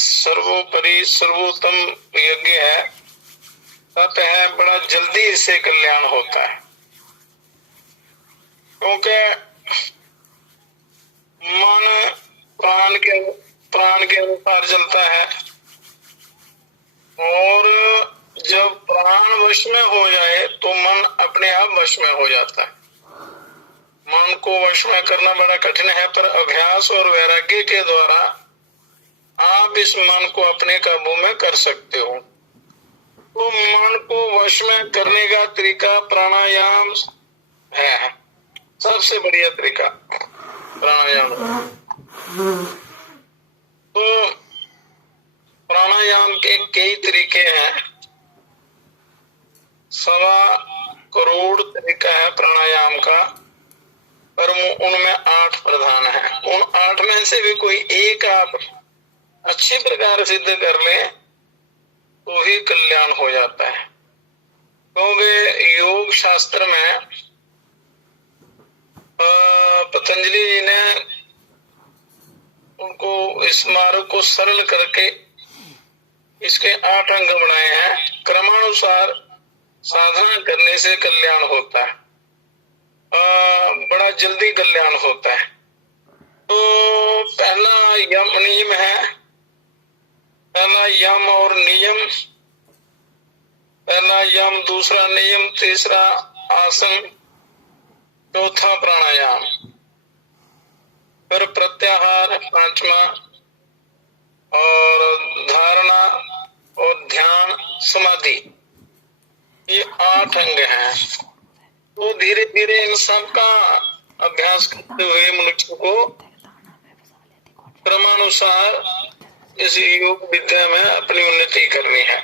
सर्वोपरि सर्वोत्तम यज्ञ है, तत् है, बड़ा जल्दी इससे कल्याण होता है। क्योंकि मन प्राण के अनुसार चलता है, और जब प्राण वश में हो जाए तो मन अपने आप वश में हो जाता है। मन को वश में करना बड़ा कठिन है, पर अभ्यास और वैराग्य के द्वारा आप इस मन को अपने काबू में कर सकते हो। तो मन को वश में करने का तरीका प्राणायाम है, सबसे बढ़िया तरीका प्राणायाम। तो प्राणायाम के कई तरीके हैं, 1.25 करोड़ तरीका है प्राणायाम का, पर उनमें 8 प्रधान है। उन 8 में से भी कोई एक आप अच्छी प्रकार सिद्ध कर ले तो ही कल्याण हो जाता है। क्योंकि योग शास्त्र में पतंजलि जी ने उनको इस मार्ग को सरल करके इसके 8 अंग बनाए हैं। क्रमानुसार साधना करने से कल्याण होता है, बड़ा जल्दी कल्याण होता है। तो पहला यम नियम है, पहला यम और नियम, पहला यम, दूसरा नियम, तीसरा आसन, चौथा प्राणायाम, फिर प्रत्याहार 5वां, और धारणा और ध्यान समाधि, ये 8 अंग हैं। तो धीरे धीरे इन सब का अभ्यास करते हुए मनुष्य को क्रमानुसार इस योग विद्या में अपनी उन्नति करनी है।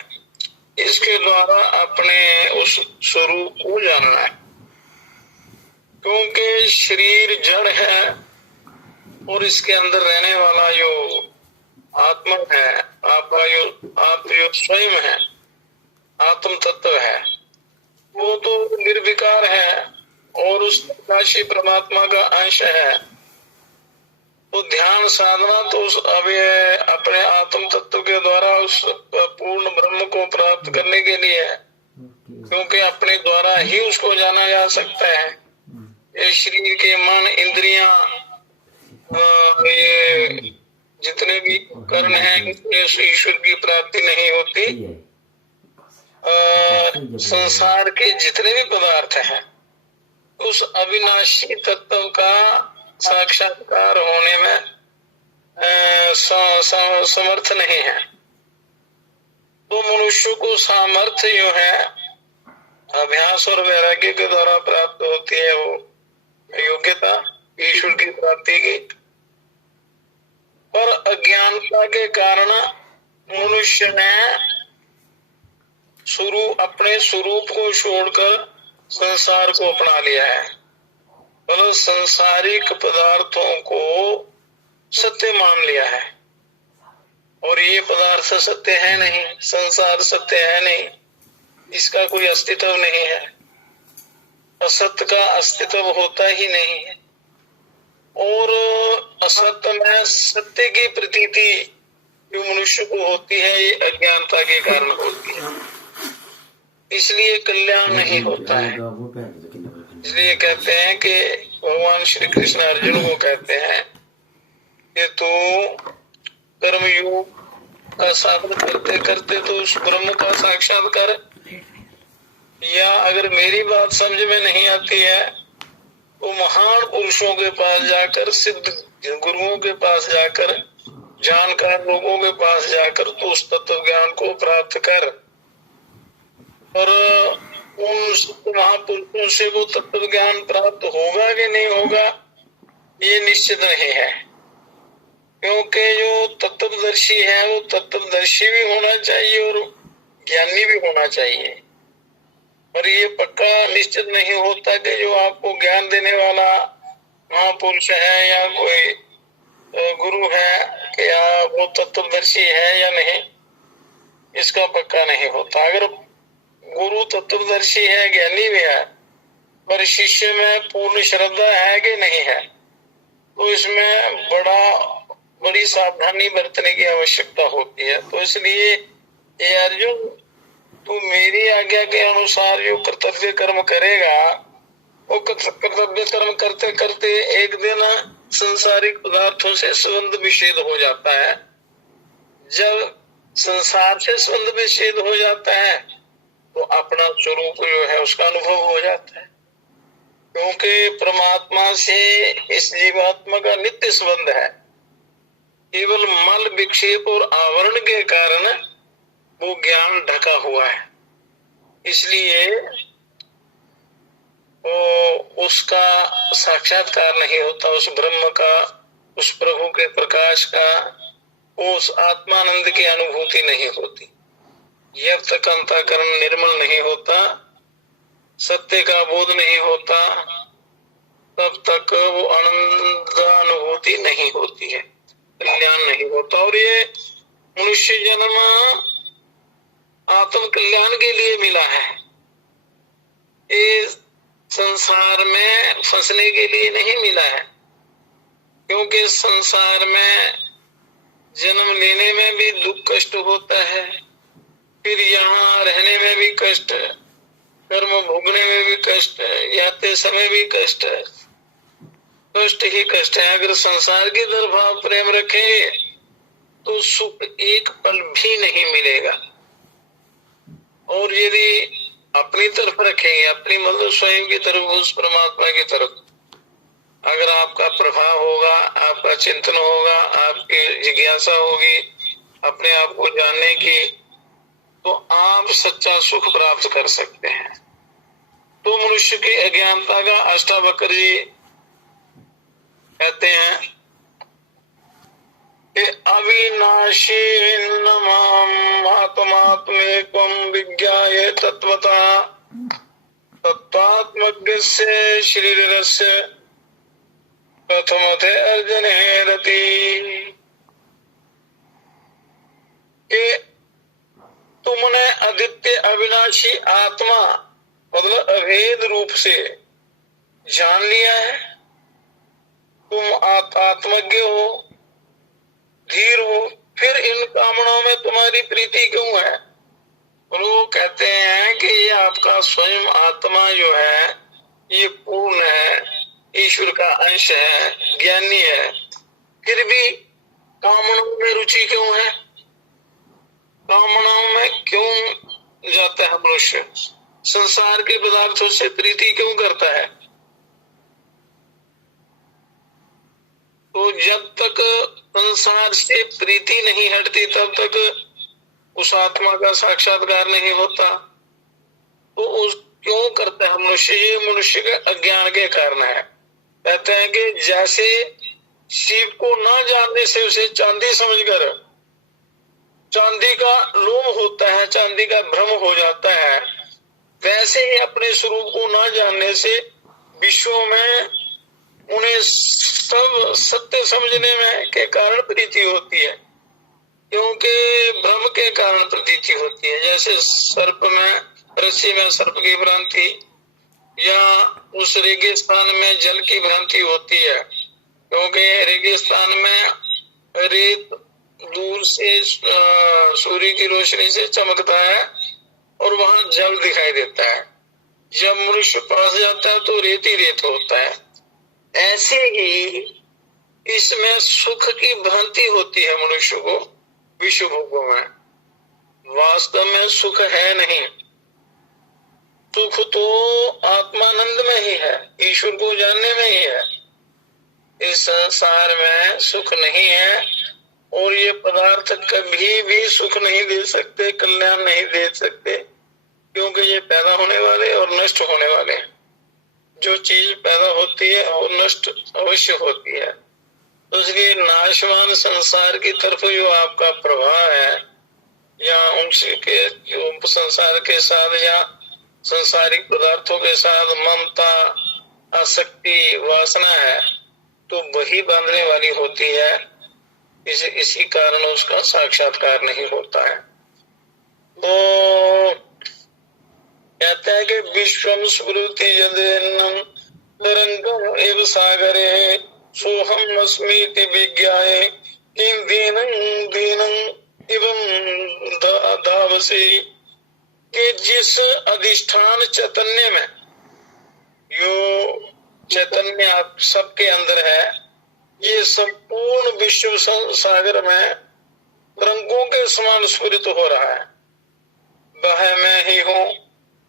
इसके द्वारा अपने उस स्वरूप को जानना है। क्योंकि शरीर जड़ है और इसके अंदर रहने वाला जो आत्मा है, आप जो स्वयं है, आत्म तत्व है, वो तो निर्विकार है और उस प्रकाशी परमात्मा का अंश है। तो ध्यान साधना तो अपने आत्म तत्व के द्वारा उस पूर्ण ब्रह्म को प्राप्त करने के लिए है, क्योंकि अपने द्वारा ही उसको जाना जा सकता है। ये शरीर के मन, इंद्रियां, ये जितने भी कर्म हैं, इसमें ईश्वर की प्राप्ति नहीं होती। संसार के जितने भी पदार्थ हैं, उस अविनाशी तत्व का साक्षात्कार होने में समर्थ नहीं है। तो मनुष्य को सामर्थ्य जो है अभ्यास और वैराग्य के द्वारा प्राप्त होती है, वो योग्यता ईश्वर की प्राप्ति की। पर अज्ञानता के कारण मनुष्य ने अपने स्वरूप को छोड़कर संसार को अपना लिया है। मतलब संसारिक पदार्थों को सत्य मान लिया है, और ये पदार्थ सत्य है नहीं, संसार सत्य है नहीं, इसका कोई अस्तित्व नहीं है, असत्य का अस्तित्व होता ही नहीं है। और असत्य में सत्य की प्रतीति जो मनुष्य को होती है, ये अज्ञानता के कारण होती है, इसलिए कल्याण नहीं होता है। इसलिए कहते हैं कि भगवान श्री कृष्ण अर्जुन को कहते हैं कि तू कर्मयोग का साधन करते करते तो उस ब्रह्म का साक्षात्कार, या अगर मेरी बात समझ में नहीं आती है तो महान पुरुषों के पास जाकर, सिद्ध गुरुओं के पास जाकर, जानकार लोगों के पास जाकर तो उस तत्व ज्ञान को प्राप्त कर। और उन महापुरुषों से वो तत्व ज्ञान प्राप्त होगा कि नहीं होगा, ये निश्चित नहीं है। क्योंकि जो तत्वदर्शी है वो तत्वदर्शी भी होना चाहिए और ज्ञानी भी होना चाहिए। और ये पक्का निश्चित नहीं होता कि जो आपको ज्ञान देने वाला महापुरुष है या कोई गुरु है, क्या वो तत्वदर्शी है या नहीं, इसका पक्का नहीं होता। अगर गुरु तत्वदर्शी है, ज्ञानी भी है, पर शिष्य में पूर्ण श्रद्धा है कि नहीं है, तो इसमें बड़ा बड़ी सावधानी बरतने की आवश्यकता होती है। तो इसलिए ये अर्जुन, तू मेरी आज्ञा के अनुसार जो कर्तव्य कर्म करेगा, वो कर्तव्य कर्म करते करते एक दिन संसारिक पदार्थों से संबंध विच्छेद हो जाता है। जब संसार से संबंध विच्छेद हो जाता है तो अपना स्वरूप जो है उसका अनुभव हो जाता है, क्योंकि परमात्मा से इस जीवात्मा का नित्य संबंध है। केवल मल विक्षेप और आवरण के कारण वो ज्ञान ढका हुआ है, इसलिए वो उसका साक्षात्कार नहीं होता, उस ब्रह्म का, उस प्रभु के प्रकाश का, उस आत्मानंद की अनुभूति नहीं होती। जब तक अंतःकरण निर्मल नहीं होता, सत्य का बोध नहीं होता, तब तक वो आनंद अनुभूति नहीं होती है, कल्याण नहीं होता। और ये मनुष्य जन्म आत्म कल्याण के लिए मिला है, ये संसार में फंसने के लिए नहीं मिला है। क्योंकि संसार में जन्म लेने में भी दुख कष्ट होता है, फिर यहाँ रहने में भी कष्ट, कर्म भोगने में भी कष्ट, याते समय भी कष्ट है, कष्ट ही कष्ट है। अगर संसार की तरफ आप प्रेम रखेंगे तो सुख एक पल भी नहीं मिलेगा, और यदि अपनी तरफ रखेंगे, अपनी मतलब स्वयं की तरफ, उस परमात्मा की तरफ अगर आपका प्रभाव होगा, आपका चिंतन होगा, आपकी जिज्ञासा होगी अपने आप को जानने की, तो आप सच्चा सुख प्राप्त कर सकते हैं। तो मनुष्य की अज्ञानता का अष्टावक्र जी कहते हैं कि अविनाशी आत्मात्मेकं विज्ञाय तत्वता तत्वात्मज्ञस्य शरीरस्य प्रथमते अर्जुन रति। तुमने अद्वितीय अविनाशी आत्मा मतलब अभेद रूप से जान लिया है, तुम आत्मज्ञ हो, धीर हो, फिर इन कामनाओं में तुम्हारी प्रीति क्यों है? और वो कहते हैं कि ये आपका स्वयं आत्मा जो है ये पूर्ण है, ईश्वर का अंश है, ज्ञानी है, फिर भी कामनाओं में रुचि क्यों है? कामनाओं में क्यों जाता है मनुष्य? संसार के पदार्थों से प्रीति क्यों करता है? तो जब तक संसार से प्रीति नहीं हटती तब तक उस आत्मा का साक्षात्कार नहीं होता। तो उस क्यों करता है मनुष्य? ये मनुष्य के अज्ञान के कारण है। कहते हैं कि जैसे शिव को न जानने से उसे चांदी समझकर चांदी का लोभ होता है, चांदी का भ्रम हो जाता है, वैसे ही अपने स्वरूप को न जानने से विश्व में उन्हें सब सत्य समझने में के कारण प्रीति होती है, क्योंकि भ्रम के कारण प्रतीति होती है। जैसे सर्प में, रस्सी में सर्प की भ्रांति, या उस रेगिस्तान में जल की भ्रांति होती है, क्योंकि रेगिस्तान में रेत दूर से सूर्य की रोशनी से चमकता है और वहां जल दिखाई देता है। जब मनुष्य पास जाता है तो रेत ही रेत होता है। ऐसे ही इसमें सुख की भ्रांति होती है मनुष्य को विश्व भोगों में। वास्तव में सुख है नहीं, सुख तो आत्मानंद में ही है, ईश्वर को जानने में ही है। इस संसार में सुख नहीं है, और ये पदार्थ कभी भी सुख नहीं दे सकते, कल्याण नहीं दे सकते, क्योंकि ये पैदा होने वाले और नष्ट होने वाले हैं। जो चीज पैदा होती है और नष्ट अवश्य होती है। तो इसलिए नाशवान संसार की तरफ जो आपका प्रभाव है, या उनके जो संसार के साथ या संसारिक पदार्थों के साथ ममता, आसक्ति, वासना है, तो वही बांधने वाली होती है। इसी कारण उसका साक्षात्कार नहीं होता है। तो कहते हैं कि विश्वम स्मृति यदेन्नम तरंगम एव सागरे सोहम अस्मीति विज्ञाय कि दीनं दीनं एवं धावसी, कि जिस अधिष्ठान चैतन्य में, यो चैतन्य आप सबके अंदर है, ये संपूर्ण विश्व सागर में तरंगों के समान स्फुरित हो रहा है, वह मैं ही हूँ,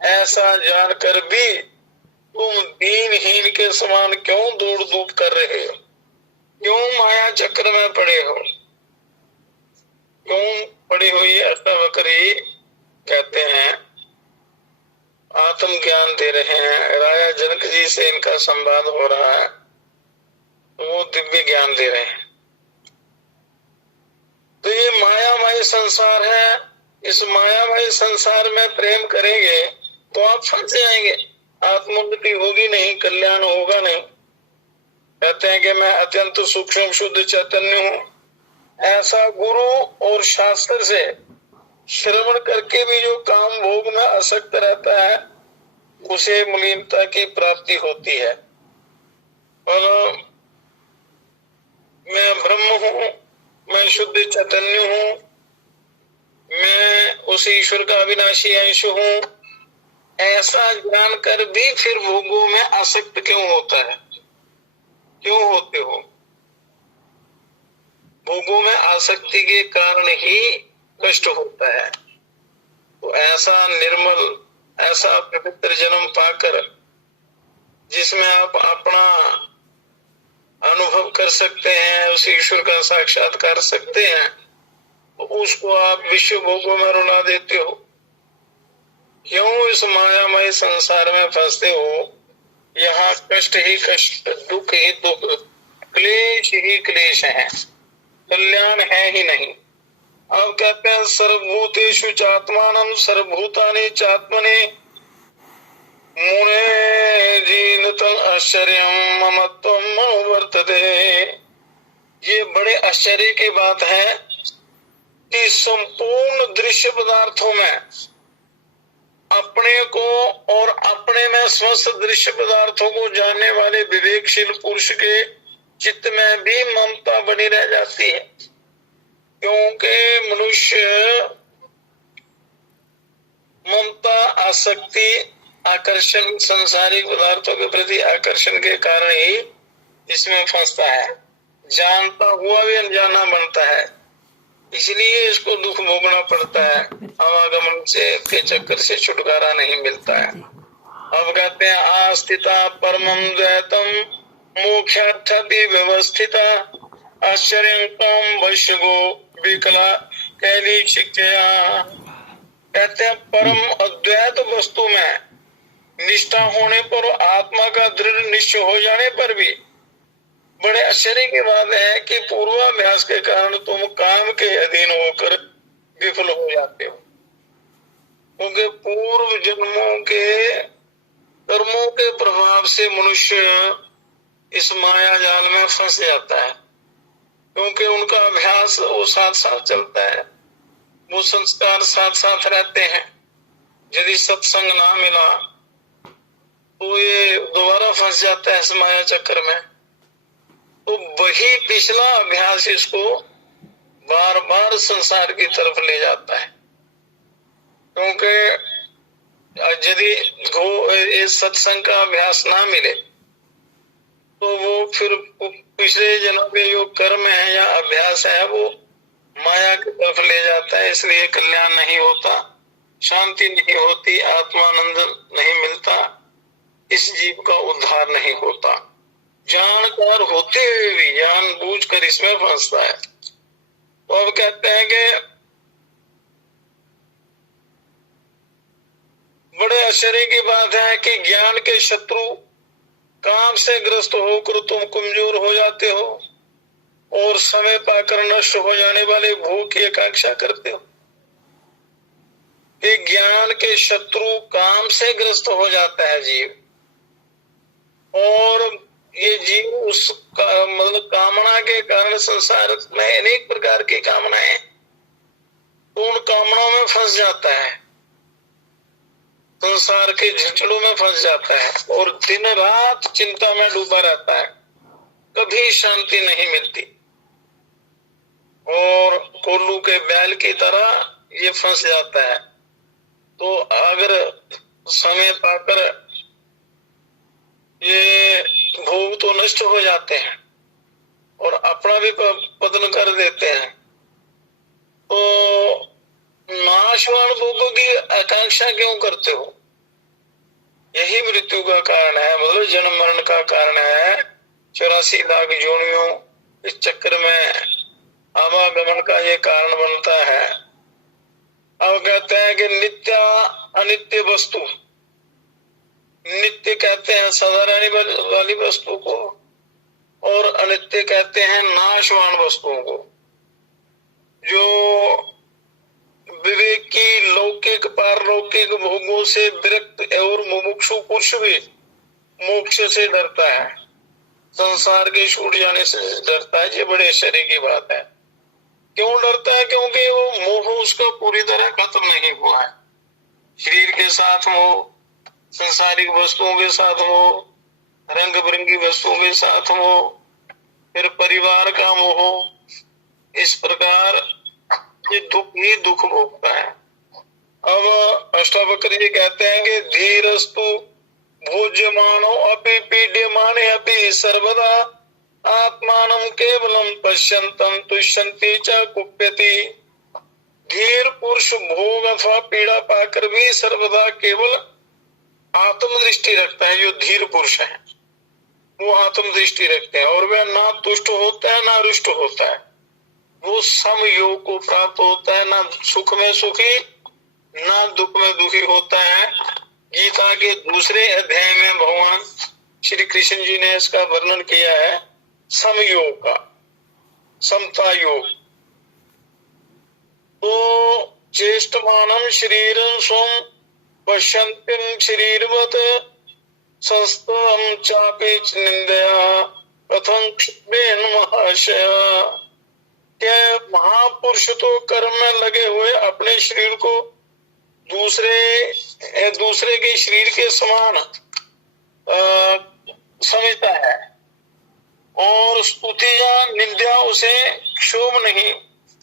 ऐसा जानकर भी तुम दीनहीन के समान क्यों दौड़ धूप कर रहे हो? क्यों माया चक्र में पड़े हो? क्यों पड़ी हुई अष्टावक्री कहते हैं, आत्म ज्ञान दे रहे हैं। राजा जनक जी से इनका संवाद हो रहा है, तो वो दिव्य ज्ञान दे रहे हैं। तो ये मायामय संसार है, इस मायामय संसार में प्रेम करेंगे तो आप फंस जाएंगे, आत्मोन्नति होगी नहीं, कल्याण होगा नहीं। कहते हैं कि मैं अत्यंत सूक्ष्म शुद्ध चैतन्य हूँ, ऐसा गुरु और शास्त्र से श्रवण करके भी जो काम भोग में आसक्त रहता है, उसे मलिनता की प्राप्ति होती है। और मैं ब्रह्म हूँ, मैं शुद्ध चैतन्य हूँ, मैं उस ईश्वर का अविनाशी अंश हूँ, ऐसा जानकर भी फिर भोगों में आसक्त क्यों होता है? क्यों होते हो? भोगों में आसक्ति के कारण ही कष्ट होता है। तो ऐसा निर्मल, ऐसा पवित्र जन्म पाकर जिसमें आप अपना अनुभव कर सकते हैं, उस ईश्वर का साक्षात्कार कर सकते हैं, तो उसको आप विश्व भोगों में रुला देते हो। क्यों इस मायामय संसार में फंसते हो? यहाँ कष्ट ही कष्ट, दुख ही दुख, क्लेश ही क्लेश है, कल्याण है ही नहीं। अब कहते हैं सर्वभूतेषु चात्मानं सर्वभूतानि चात्मनि मुने जीनतं आश्चर्यं ममत्वं अनुवर्तते। ये बड़े आश्चर्य की बात है कि संपूर्ण दृश्य पदार्थों में अपने को और अपने में स्वस्थ दृश्य पदार्थों को जानने वाले विवेकशील पुरुष के चित्त में भी ममता बनी रह जाती है। क्योंकि मनुष्य ममता, आसक्ति, आकर्षण, सांसारिक पदार्थों के प्रति आकर्षण के कारण ही इसमें फंसता है, जानता हुआ भी अनजाना बनता है, इसलिए इसको दुख भोगना पड़ता है, आवागमन से के चक्कर से छुटकारा नहीं मिलता है। अब कहते हैं आस्थिता परमं द्वैतम मोक्षार्थी व्यवस्थिता आश्चर्यं वैश्यगो विकला कैली शिक्षा। कहते हैं परम अद्वैत वस्तु में निष्ठा होने पर, आत्मा का दृढ़ निश्चय हो जाने पर भी बड़े आश्चर्य की बात है कि पूर्वाभ्यास के कारण तुम काम के अधीन होकर विफल हो जाते हो। क्योंकि पूर्व जन्मों के कर्मों के प्रभाव से मनुष्य इस माया जाल में फंस जाता है। क्योंकि उनका अभ्यास वो साथ साथ चलता है, वो संस्कार साथ साथ रहते हैं। यदि सत्संग ना मिला तो ये दोबारा फंस जाता है इस माया चक्र में। तो वही पिछला अभ्यास इसको बार बार संसार की तरफ ले जाता है। क्योंकि यदि इस सत्संग का अभ्यास ना मिले तो वो फिर पिछले जन्म के जो कर्म है या अभ्यास है वो माया की तरफ ले जाता है। इसलिए कल्याण नहीं होता, शांति नहीं होती, आत्मानंद नहीं मिलता, इस जीव का उद्धार नहीं होता। जानकार होते हुए भी जानबूझकर इसमें फंसता है। तो अब कहते हैं कि बड़े आश्चर्य की बात है कि ज्ञान के शत्रु काम से ग्रस्त होकर तुम कमजोर हो जाते हो और समय पाकर नष्ट हो जाने वाले भोग की आकांक्षा करते हो। कि ज्ञान के शत्रु काम से ग्रस्त हो जाता है जीव, और ये जीव उस मतलब कामना के कारण संसार में अनेक प्रकार की कामनाएं, तो उन कामनाओं में फंस जाता है, संसार के झंझटों में फंस जाता है और दिन रात चिंता में डूबा रहता है, कभी शांति नहीं मिलती। और कोल्लू के बैल की तरह ये फंस जाता है। तो अगर समय पाकर ये भोग तो नष्ट हो जाते हैं और अपना भी पतन कर देते हैं, तो नाशवान भोगों की आकांक्षा क्यों करते हो? यही मृत्यु का कारण है, मतलब जन्म मरण का कारण है। 84 लाख योनियों इस चक्कर में आवागमन का ये कारण बनता है। अब कहते हैं कि नित्य अनित्य वस्तु, नित्य कहते हैं सदा रहने वाली वस्तु को और अनित्य कहते हैं नाशवान वस्तुओं को। जो विवेकी लौकिक पारलौकिक भोगों से विरक्त और मुमुक्षु पुरुष भी मोक्ष से डरता है, संसार के छूट जाने से डरता है। ये बड़े आश्चर्य की बात है। क्यों डरता है? क्योंकि वो मोह उसका पूरी तरह खत्म नहीं हुआ है। शरीर के साथ मोह, संसारिक वस्तुओं के साथ मोह, रंग बिरंगी वस्तुओं के साथ मोह, फिर परिवार का मोह, इस प्रकार ये दुख ही दुख भोगता है। अब अष्टावक्र जी कहते हैं कि धीरस्तु भोज्यमानो अपि पीड्यमाने अपि सर्वदा आत्मानं केवलम पश्यन्तं तुष्यन्ति च कुप्यति। धीर पुरुष भोग अथवा पीड़ा पाकर भी सर्वदा केवल आत्मदृष्टि रखता है। जो धीर पुरुष है वो आत्मदृष्टि रखते हैं और वह ना तुष्ट होता है ना रुष्ट होता है। वो सम योग को प्राप्त होता है, ना सुख में सुखी ना दुख में दुखी होता है। गीता के दूसरे अध्याय में भगवान श्री कृष्ण जी ने इसका वर्णन किया है, समयोग का, समता योग। तो चेष्टमानम शरीरं स्वं पश्यन्त्यं शरीरवत् संस्थं चापि निंदया कथं क्षुब्धेन महाशय। क्या महापुरुष तो कर्म में लगे हुए अपने शरीर को दूसरे के शरीर के समान समझता है और स्तुति या निंदा उसे क्षोभ नहीं।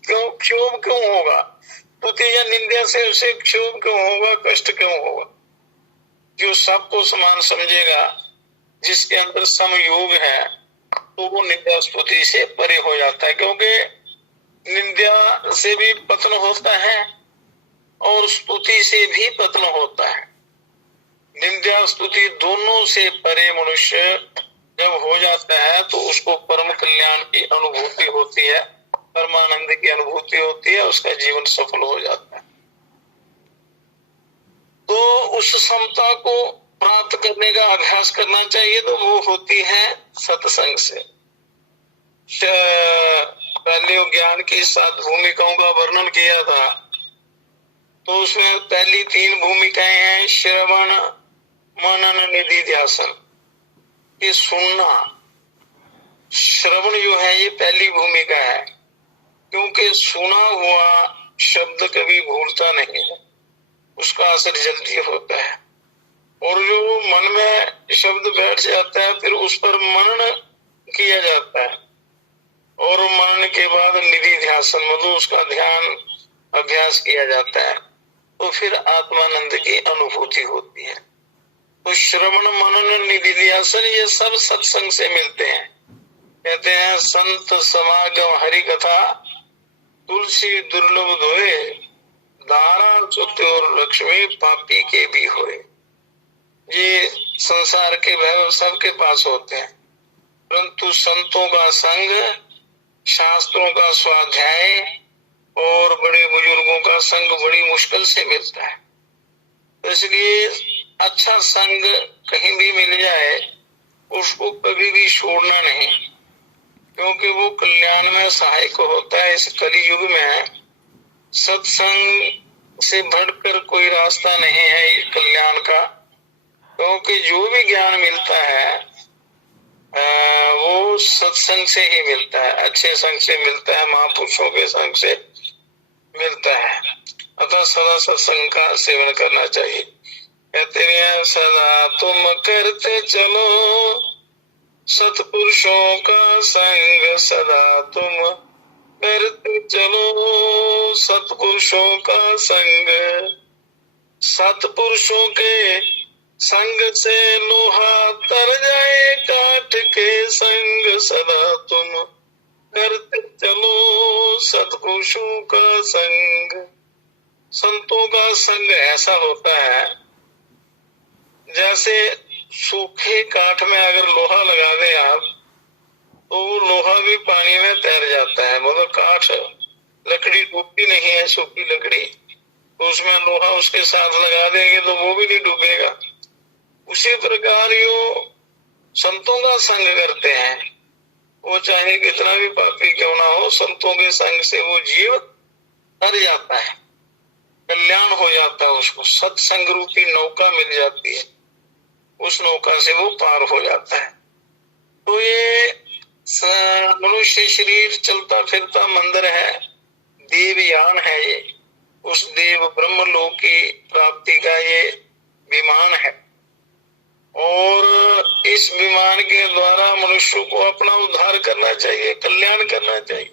क्षोभ क्यों होगा? स्तुति या निंदा से उसे क्षोभ क्यों होगा, कष्ट क्यों होगा? जो सबको समान समझेगा, जिसके अंदर समयोग है, तो वो निंदा स्तुति से परे हो जाता है। क्योंकि निंदा से भी पतन होता है और स्तुति से भी पतन होता है। निंदा स्तुति दोनों से परे मनुष्य जब हो जाता है तो उसको परम कल्याण की अनुभूति होती है, परमानंद की अनुभूति होती है, उसका जीवन सफल हो जाता है। तो उस समता को प्राप्त करने का अभ्यास करना चाहिए, तो वो होती है सत्संग से। पहले ज्ञान की 7 भूमिकाओं का वर्णन किया था, तो उसमें पहली 3 भूमिकाएं हैं श्रवण मनन निधि ध्यासन। ये सुनना, श्रवण जो है ये पहली भूमिका है, क्योंकि सुना हुआ शब्द कभी भूलता नहीं है, उसका असर जल्दी होता है। और जो मन में शब्द बैठ जाता है फिर उस पर मनन किया जाता है और मनन के बाद निधि ध्यासन, मतलब उसका ध्यान अभ्यास किया जाता है, तो फिर आत्मानंद की अनुभूति होती है। तो श्रवण मनन निधि ध्यासन ये सब सत्संग से मिलते हैं। कहते हैं संत समागम हरि कथा तुलसी दुर्लभ धोए धारा सत्य और लक्ष्मी पापी के भी होए। ये संसार के वैभव सबके पास होते हैं, परंतु संतों का संग, शास्त्रों का स्वाध्याय और बड़े बुजुर्गों का संग बड़ी मुश्किल से मिलता है। तो इसलिए अच्छा संग कहीं भी मिल जाए उसको कभी भी छोड़ना नहीं, क्योंकि वो कल्याण में सहायक होता है। इस कली युग में सत्संग से बढ़कर कोई रास्ता नहीं है कल्याण का, क्योंकि जो भी ज्ञान मिलता है वो सत्संग से ही मिलता है, अच्छे संग से मिलता है, महापुरुषों के संग से मिलता है। अतः सदा सत्संग का सेवन करना चाहिए। कहते हैं सदा तुम करते चलो सत्पुरुषों का संग, सदा तुम करते चलो सत्पुरुषों का संग, सत्पुरुषों के संग से लोहा तर जाए, काठ के संग सदा तुम करते चलो सत्पुरुषों का संग। संतों का संग ऐसा होता है जैसे सूखे काठ में अगर लोहा लगा दे आप, तो वो लोहा भी पानी में तैर जाता है। मतलब काठ, लकड़ी डूबती नहीं है, सूखी लकड़ी, तो उसमें लोहा उसके साथ लगा देंगे तो वो भी नहीं डूबेगा। उसी प्रकार यो संतों का संग करते हैं, वो चाहे कितना भी पापी क्यों ना हो, संतों के संग से वो जीव तर जाता है, कल्याण हो जाता है, उसको सत्संग रूपी नौका मिल जाती है, उस नौका से वो पार हो जाता है। तो ये मनुष्य शरीर चलता फिरता मंदिर है, देवयान है ये, उस देव ब्रह्म लोक की प्राप्ति का ये विमान है। और इस विमान के द्वारा मनुष्य को अपना उद्धार करना चाहिए, कल्याण करना चाहिए,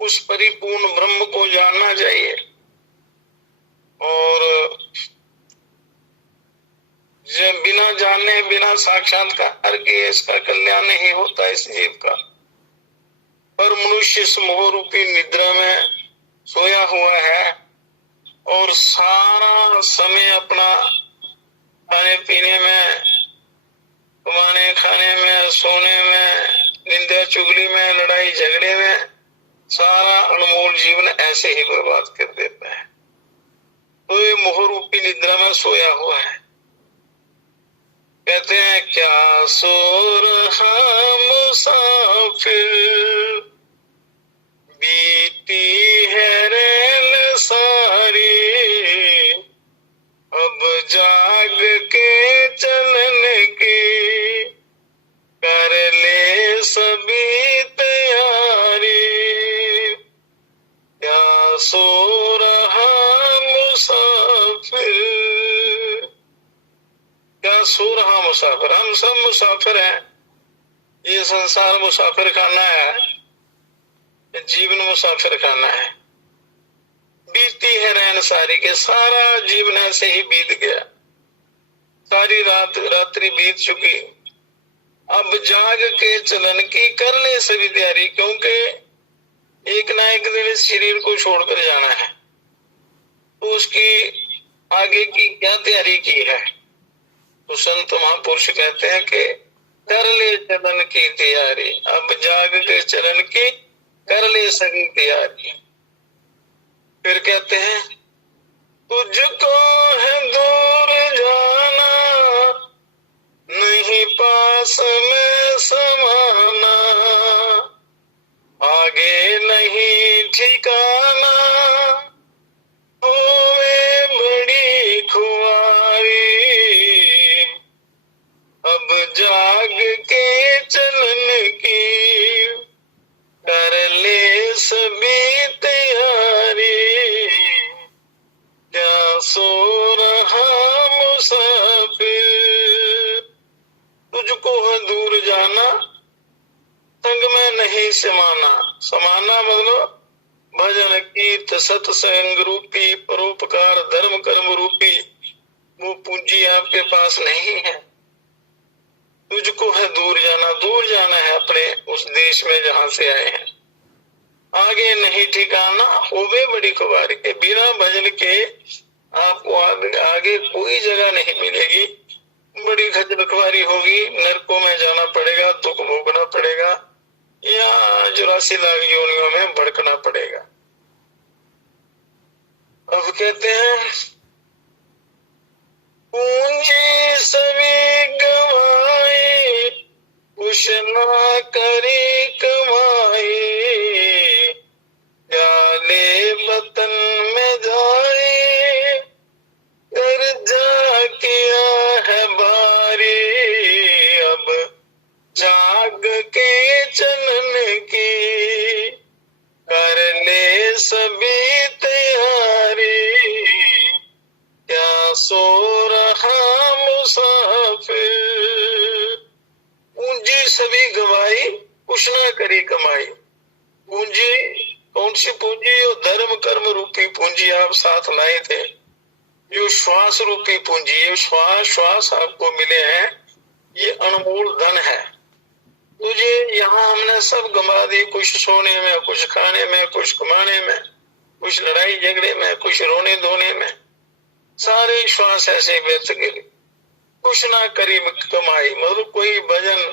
उस परिपूर्ण ब्रह्म को जानना चाहिए। और जब बिना जानने, बिना साक्षात्कार के इसका कल्याण नहीं होता इस जीव का। पर मनुष्य इस मोह रूपी निद्रा में सोया हुआ है और सारा समय अपना खाने पीने में, कमाने खाने में, सोने में, निंदा चुगली में, लड़ाई झगड़े में सारा अनमोल जीवन ऐसे ही बर्बाद कर देता है। तो ये मोह रूपी निद्रा में सोया हुआ है। कहते हैं क्या सो रहा मुसाफिर, बीती है रैन सारी, अब जाग के चलने की कर ले सभी तैयारी। क्या सो रहा मुसाफिर, क्या सो रहा मुसाफिर, हम सब मुसाफिर हैं। ये संसार मुसाफिर खाना है, जीवन मुसाफिर खाना है। बीती है रैन सारी, के सारा जीवन ऐसे ही बीत गया, सारी रात्रि बीत चुकी। अब जाग के चलन की कर ले सभी तैयारी, क्योंकि एक ना एक दिन इस शरीर को छोड़कर जाना है। तो उसकी आगे की क्या तैयारी की है? तो संत महापुरुष कहते हैं कि कर ले चलन की तैयारी, अब जाग के चलन की कर ले सभी तैयारी। फिर कहते हैं तुझको है दूर जाना, नहीं पास में समाना, आगे नहीं ठिकाना, होवे बड़ी खुआरी, अब जाग के चलन की कर ले सभी तैयारी। क्या सो रहा मुसाफिर, तुझको है दूर जाना, संग में नहीं समाना। समाना मतलब भजन कीर्त सत्संग रूपी, परोपकार धर्म कर्म रूपी वो पूंजी आपके पास नहीं है। तुझको है दूर जाना है अपने उस देश में जहां से आए हैं। आगे नहीं ठिकाना, होवे बड़ी खुबारी के, बिना भजन के आपको आगे कोई जगह नहीं मिलेगी, बड़ी खजल खुबारी होगी, नरकों में जाना पड़ेगा, दुख भोगना पड़ेगा, या 84 लाख योनियों में भड़कना पड़ेगा। अब कहते हैं पूंजी सभी गवाई, कुछ ना करी कमाई, जाले वतन में जाए, कर्जा किया है भारी, अब जाग के चलन की कर ले सभी तैयारी। ये जो धर्म कर्म रूपी पूंजी आप साथ लाए थे, जो श्वास रूपी पूंजी, ये श्वास आपको मिले हैं, ये अनमोल धन है। तुझे यहाँ हमने सब गंवा दी, कुछ सोने में, कुछ खाने में, कुछ कमाने में, कुछ लड़ाई झगड़े में, कुछ रोने धोने में, सारे श्वास ऐसे व्यर्थ गए। कुछ ना करी कमाई, मतलब कोई भजन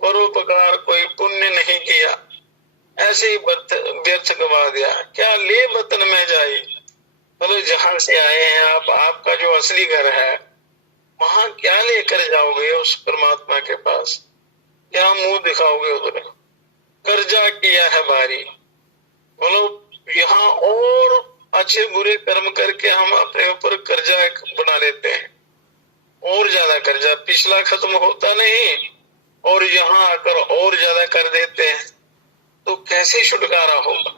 परोपकार कोई पुण्य नहीं किया, ऐसे ही व्यर्थ गवा दिया। क्या ले वतन में जाई, मतलब जहां से आए हैं आप, आपका जो असली घर है, वहां क्या लेकर जाओगे उस परमात्मा के पास, क्या मुंह दिखाओगे उधर। कर्जा किया है भारी, मतलब यहाँ और अच्छे बुरे कर्म करके हम अपने ऊपर कर्जा बना लेते हैं, और ज्यादा कर्जा, पिछला खत्म होता नहीं और यहाँ आकर और ज्यादा कर देते हैं, तो कैसे छुटकारा होगा।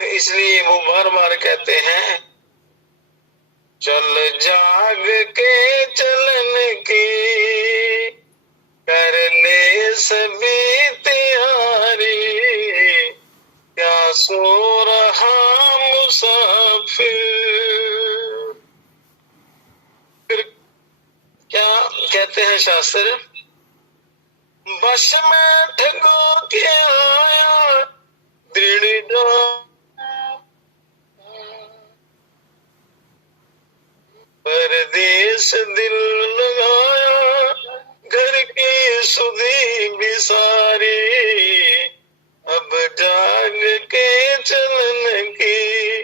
तो इसलिए वो बार बार कहते हैं, चल जाग के चलन की कर ले सभी तैयारी, क्या सो रहा मुसाफिर। फिर क्या कहते हैं शास्त्र, बस में ठगो के आया दृढ़, परदेश दिल लगाया घर की सुधी बिसारी, अब जाग के चलन की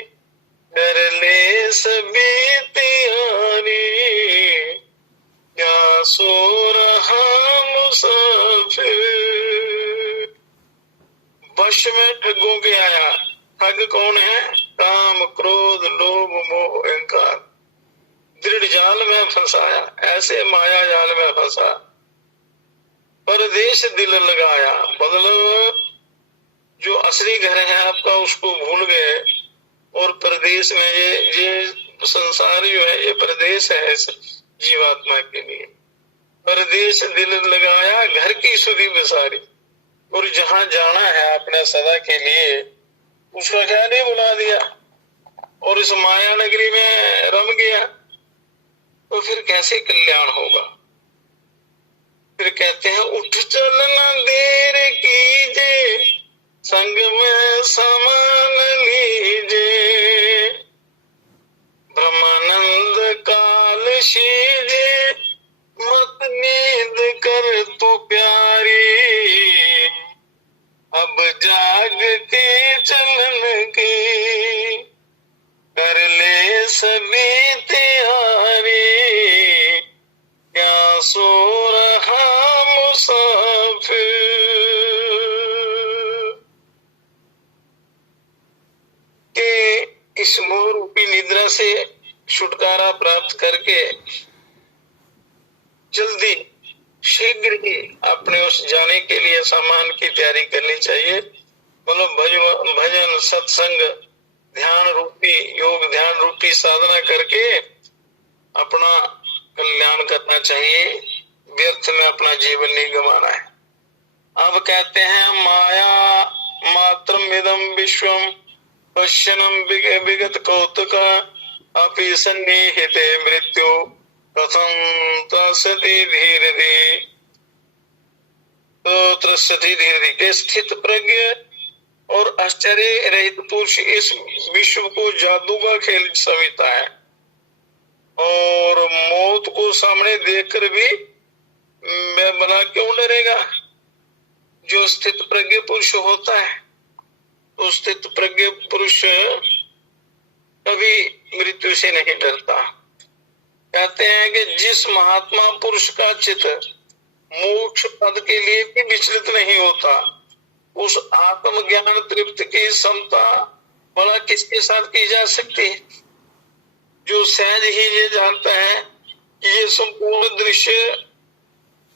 कर ले सभी तैयारी, क्या सो रहा मुसाफिर। वश में ठगों के आया, ठग कौन है, काम क्रोध लोभ मोह अहंकार, दृढ़ जाल में फंसाया, ऐसे माया जाल में फंसा। परदेश दिल लगाया, मतलब जो असली घर है आपका उसको भूल गए, और परदेश में ये संसार जो है ये परदेश है इस जीवात्मा के लिए। परदेश दिल लगाया घर की सुधी बसारी, और जहां जाना है आपने सदा के लिए, उसका क्या नहीं बुला दिया और इस माया नगरी में रम गया, तो फिर कैसे कल्याण होगा। फिर कहते हैं, उठ चलना देर कीजे संग में समान लीजे, ब्रह्मानंद काल शीजे मत नींद कर तू प्यारी, अब जाग के चलन की कर ले सभी तैयारी, क्या सो रहा मुसाफिर। के इस मोह रूपी निद्रा से छुटकारा प्राप्त करके जल्दी शीघ्र ही अपने उस जाने के लिए सामान की तैयारी करनी चाहिए। मतलब भजन सत्संग ध्यान रूपी योग ध्यान रूपी साधना करके अपना कल्याण करना चाहिए, व्यर्थ में अपना जीवन नहीं गंवाना है। अब कहते हैं, माया मात्रम इदम विश्वम पश्यनम विगत कौतुक अपि सन्निहिते मृत्यु कथम त्रसति धीरे, तो त्रसति धीरे के स्थित प्रज्ञ और आश्चर्य रहित पुरुष इस विश्व को जादू का खेल समझता है, और मौत को सामने देखकर भी मैं बना क्यों डरेगा। जो स्थित प्रज्ञ पुरुष होता है, तो स्थित प्रज्ञ पुरुष कभी मृत्यु से नहीं डरता। कहते हैं कि जिस महात्मा पुरुष का चित्त मोक्ष पद के लिए भी विचलित नहीं होता, उस आत्म ज्ञान तृप्त की समता भला किसके साथ की जा सकती है। जो सहज ही ये जानता है कि ये संपूर्ण दृश्य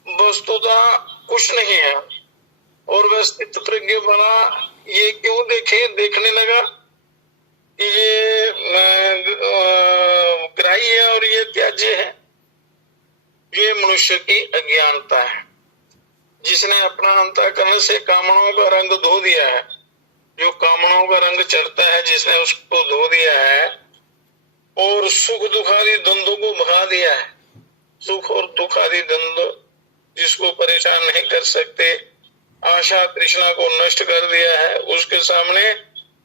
वस्तुतः कुछ नहीं है, और वह स्थित प्रज्ञ बना ये क्यों देखने लगा कि ये ग्राह्य है और ये त्याज्य है। ये मनुष्य की अज्ञानता है, जिसने अपना अंतःकरण से कामनाओं का रंग धो दिया है, जो कामनाओं का रंग चढ़ता है, जिसने उसको धो दिया है और सुख दुख आदि द्वंद्वों को भगा दिया है। सुख और दुख आदि द्वंद्व जिसको परेशान नहीं कर सकते, आशा तृष्णा को नष्ट कर दिया है, उसके सामने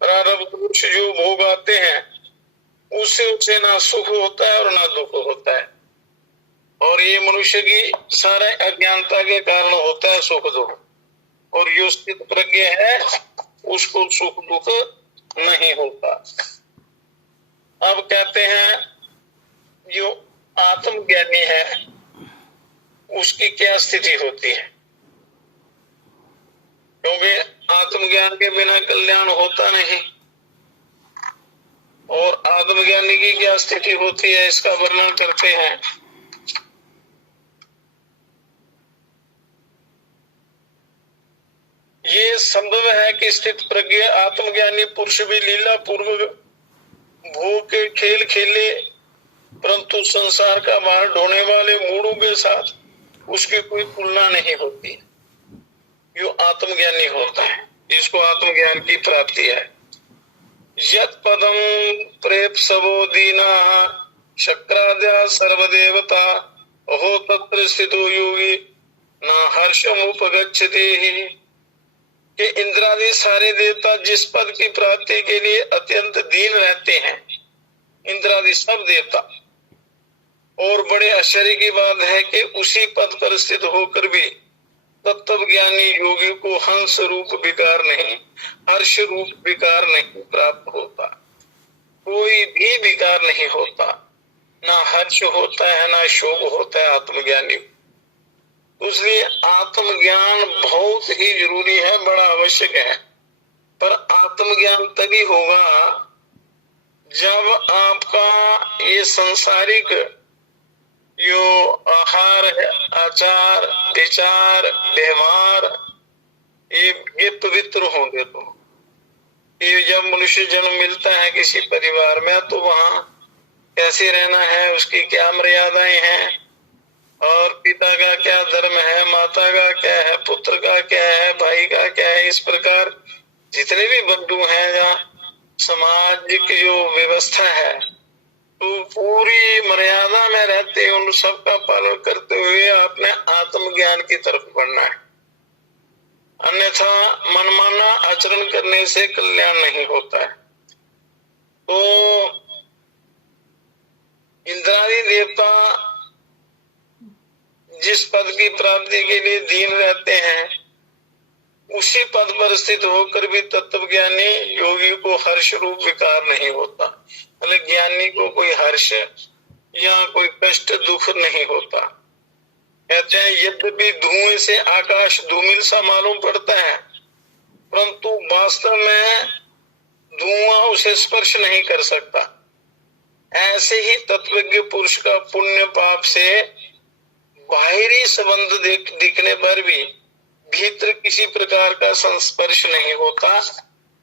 प्रारब्ध पुरुष जो भोग आते हैं उससे उसे ना सुख होता है और ना दुख होता है। और ये मनुष्य की सारे अज्ञानता के कारण होता है सुख दुख। और जो स्थित प्रज्ञ है उसको सुख दुख नहीं होता। अब कहते हैं जो आत्मज्ञानी है उसकी क्या स्थिति होती है, क्योंकि आत्मज्ञान के बिना कल्याण होता नहीं। और आत्मज्ञानी की क्या स्थिति होती है इसका वर्णन करते हैं। ये संभव है कि स्थित प्रज्ञ आत्मज्ञानी पुरुष भी लीला पूर्वक भोग के खेल खेले, परंतु संसार का भार ढोने वाले मूढ़ों के साथ उसकी कोई तुलना नहीं होती। जो आत्मज्ञानी होता है, जिसको आत्मज्ञान की प्राप्ति है। यत् पदम प्रेप्सवो दीनाः शक्राद्या सर्वदेवता अहो तत्र स्थितो योगी न हर्षमुपगच्छति। कि इंद्रादि सारे देवता जिस पद की प्राप्ति के लिए अत्यंत दीन रहते हैं, इंद्रादि सब देवता, और बड़े आश्चर्य की बात है कि उसी पद पर स्थित होकर भी तत्व ज्ञानी योगी को हंस रूप विकार नहीं, हर्ष रूप विकार नहीं प्राप्त होता। कोई भी विकार नहीं होता, ना हर्ष होता है ना शोक होता है आत्मज्ञानी। इसलिए आत्मज्ञान बहुत ही जरूरी है, बड़ा आवश्यक है। पर आत्मज्ञान तभी होगा जब आपका ये सांसारिक जो आहार है, आचार विचार व्यवहार, ये पवित्र होंगे। तो ये जब मनुष्य जन्म मिलता है किसी परिवार में, तो वहाँ कैसे रहना है, उसकी क्या मर्यादाएं हैं, और पिता का क्या धर्म है, माता का क्या है, पुत्र का क्या है, भाई का क्या है, इस प्रकार जितने भी बंधु हैं, जहाँ समाज की जो व्यवस्था है, तो पूरी मर्यादा में रहते उन सबका पालन करते हुए अपने आत्मज्ञान की तरफ बढ़ना है। अन्यथा मनमाना आचरण करने से कल्याण नहीं होता है। तो इंद्रादि देवता जिस पद की प्राप्ति के लिए दीन रहते हैं, उसी पद पर स्थित होकर भी तत्वज्ञानी योगी को हर्ष रूप विकार नहीं होता। मतलब ज्ञानी को कोई हर्ष या कोई कष्ट दुख नहीं होता। कहते हैं यद्यपि धुएं से आकाश धूमिल सा मालूम पड़ता है, परंतु वास्तव में धुआं उसे स्पर्श नहीं कर सकता। ऐसे ही तत्वज्ञ पुरुष का पुण्य पाप से बाहरी संबंध दिखने पर भी भीतर किसी प्रकार का संस्पर्श नहीं होता।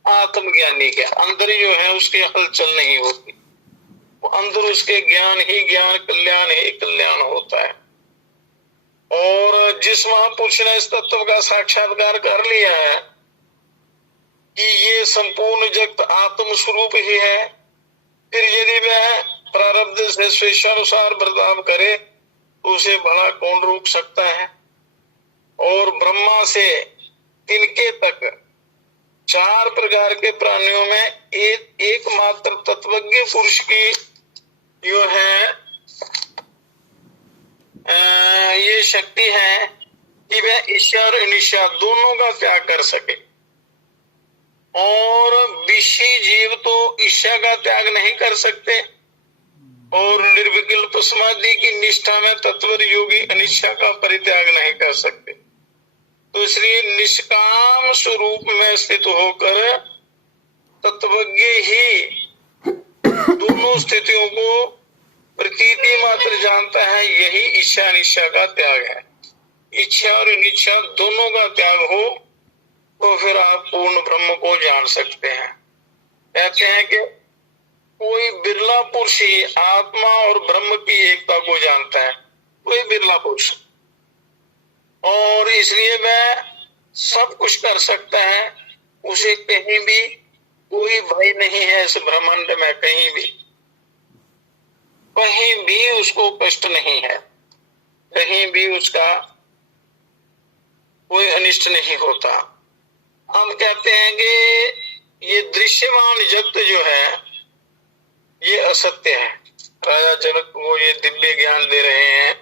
आत्मज्ञानी के अंदर जो है उसके हलचल नहीं होती, वो अंदर उसके ज्ञान ही ज्ञान, कल्याण ही कल्याण होता है। और जिस महापुरुष ने इस तत्व का साक्षात्कार कर लिया है कि ये संपूर्ण जगत आत्म स्वरूप ही है, फिर यदि वह प्रारब्ध से स्वेच्छानुसार बर्ताव करे तो उसे भला कौन रोक सकता है। और ब्रह्मा से तिनके तक 4 प्रकार के प्राणियों में एकमात्र तत्वज्ञ पुरुष की जो है ये शक्ति है कि वह ईर्ष्या और अनिष्या दोनों का त्याग कर सके। और विषी जीव तो ईर्ष्या का त्याग नहीं कर सकते, और निर्विकल्प समाधि की निष्ठा में तत्वर योगी अनिष्ठा का परित्याग नहीं कर सकते। तो इसलिए निष्काम स्वरूप में स्थित होकर तत्वज्ञ ही दोनों स्थितियों को प्रतीति मात्र जानता है। यही इच्छा अनिच्छा का त्याग है। इच्छा और अनिच्छा दोनों का त्याग हो तो फिर आप पूर्ण ब्रह्म को जान सकते हैं। कहते हैं कि कोई बिरला पुरुष ही आत्मा और ब्रह्म की एकता को जानता है, कोई बिरला पुरुष। और इसलिए वह सब कुछ कर सकता है, उसे कहीं भी कोई भय नहीं है, इस ब्रह्मांड में कहीं भी उसको कष्ट नहीं है, कहीं भी उसका कोई अनिष्ट नहीं होता। हम कहते हैं कि ये दृश्यमान जगत जो है ये असत्य है। राजा जनक को ये दिव्य ज्ञान दे रहे हैं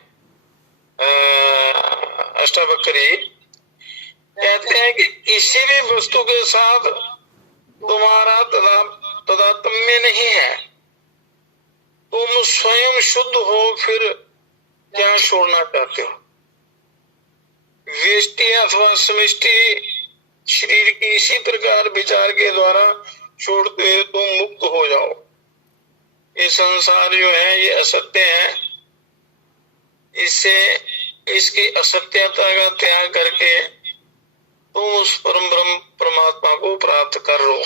अष्टावक्री, कहते हैं कि किसी भी वस्तु के साथ तुम्हारा तदात्म्य नहीं है, तुम स्वयं शुद्ध हो, फिर क्या छोड़ना चाहते हो? व्यष्टि अथवा समष्टि शरीर की इसी प्रकार विचार के द्वारा छोड़ते हुए तुम मुक्त हो जाओ। ये संसार जो है ये असत्य है, इससे इसकी असत्यता का त्याग करके तुम उस परम ब्रह्म परमात्मा को प्राप्त कर लो।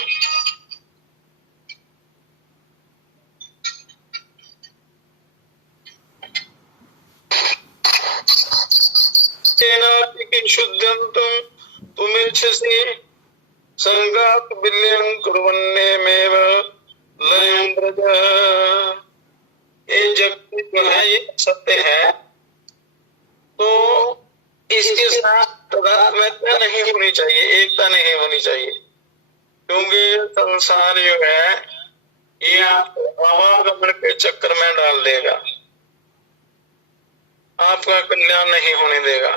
शुद्धंतम तुमिच्छसि संगात विलयं कुर्वन्नेमेव लयं व्रज। ये जगत जो है ये सत्य है, तो इसके साथ तादात्म्यता नहीं होनी चाहिए, एकता नहीं होनी चाहिए, क्योंकि संसार जो है ये आपको आवागमन के चक्कर में डाल देगा, आपका कल्याण नहीं होने देगा।